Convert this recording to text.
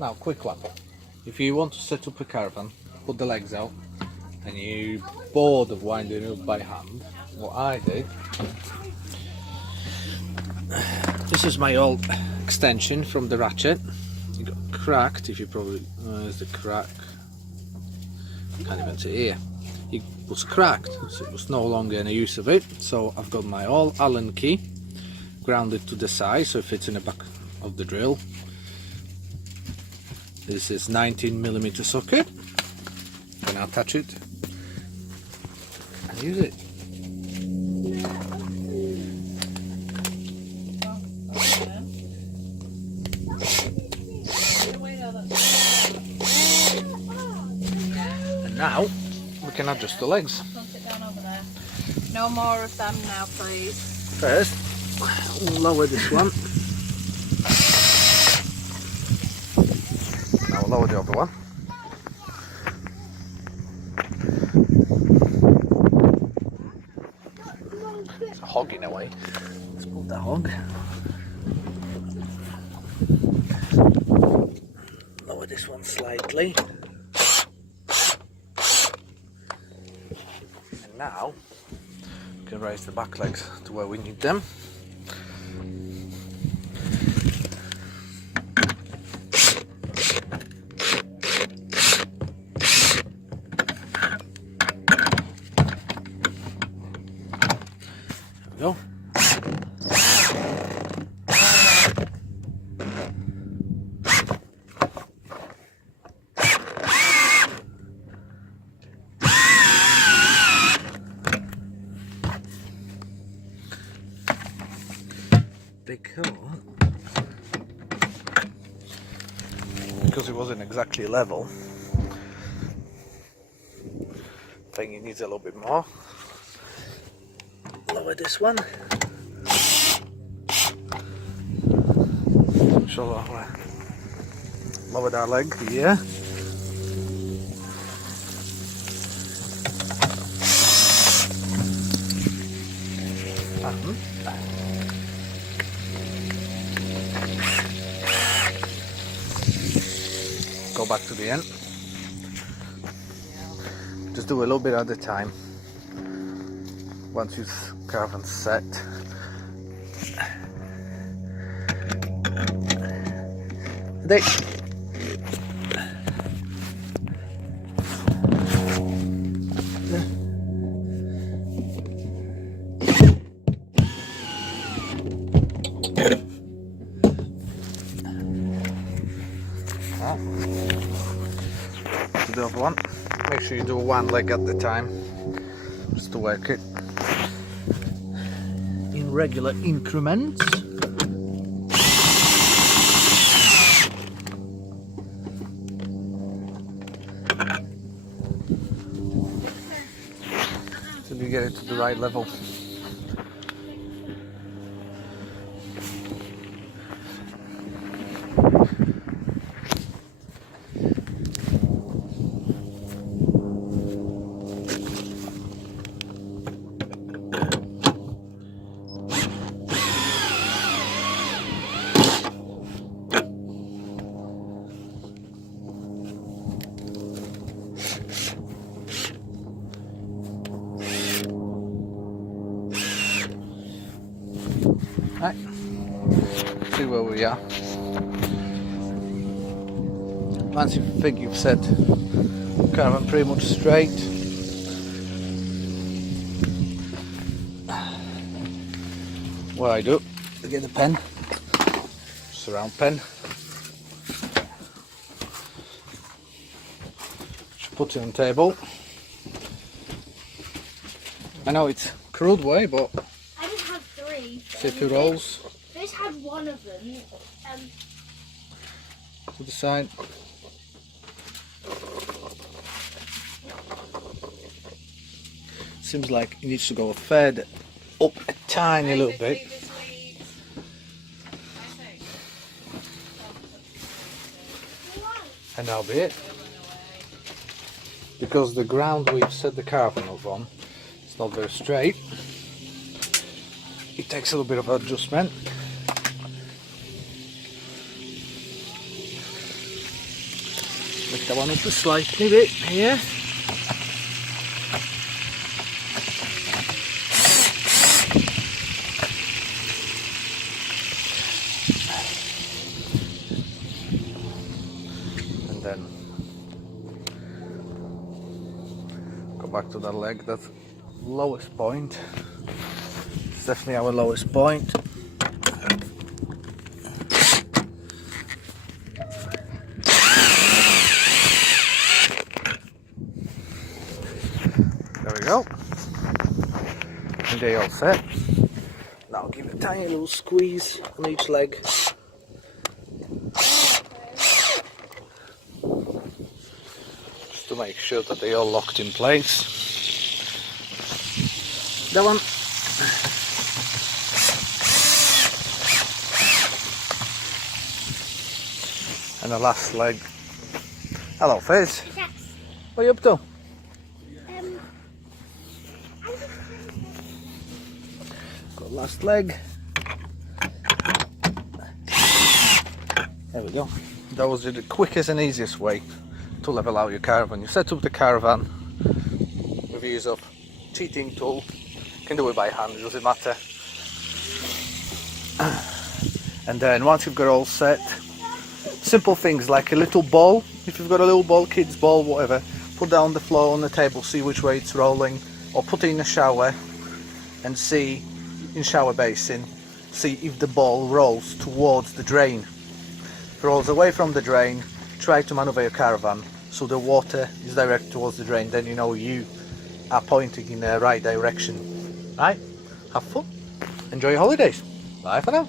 Now, quick one. If you want to set up a caravan, put the legs out, and you're bored of winding it up by hand, what I did, this is my old extension from the ratchet. It got cracked, if you probably, there's the crack, can't even see here. It was cracked, so it was no longer any use of it. So I've got my old Allen key grounded to the side so it fits in the back of the drill. This is 19mm socket. And I'll attach it and use it. And now we can adjust the legs. No more of them now, please. First, we'll lower this one. Now we'll lower the other one. It's a hog in a way. Let's pull the hog. Lower this one slightly. And now we can raise the back legs to where we need them. Go. Because it wasn't exactly level, I think it needs a little bit more. Lower this one. So lower that leg here. Go back to the end. Just do a little bit at a time. Once your caravan's set, there. The other one. Make sure you do one leg at the time, just to work it in regular increments. Till you get it to the right level. Right, see where we are. Once you think you've set the caravan pretty much straight, what I do, I get the pen, surround pen, just put it on the table. I know it's a crude way, but I just have three. see if it rolls. I just had one of them. To the side. Seems like it needs to go further up a tiny little bit. And that'll be it. Because the ground we've set the caravan up on, it's not very straight. It takes a little bit of adjustment. That one up a slightly bit here. And then go back to the leg, that's lowest point. It's definitely our lowest point. There we go. And they all set. Now give it a tiny little squeeze on each leg. Just to make sure that they all locked in place. That one. And the last leg. Hello, Fizz. Yes. What are you up to? Got last leg. There we go. That was the quickest and easiest way to level out your caravan. You set up the caravan with the use of cheating tool. You can do it by hand, it doesn't matter. And then once you've got it all set, simple things like a little ball. If you've got a little ball, kid's ball, whatever, put that on the floor on the table, see which way it's rolling, or put it in the shower and see in shower basin, see if the ball rolls towards the drain. If it rolls away from the drain, try to maneuver your caravan so the water is directed towards the drain, then you know you are pointing in the right direction. Right? Have fun. Enjoy your holidays. Bye for now.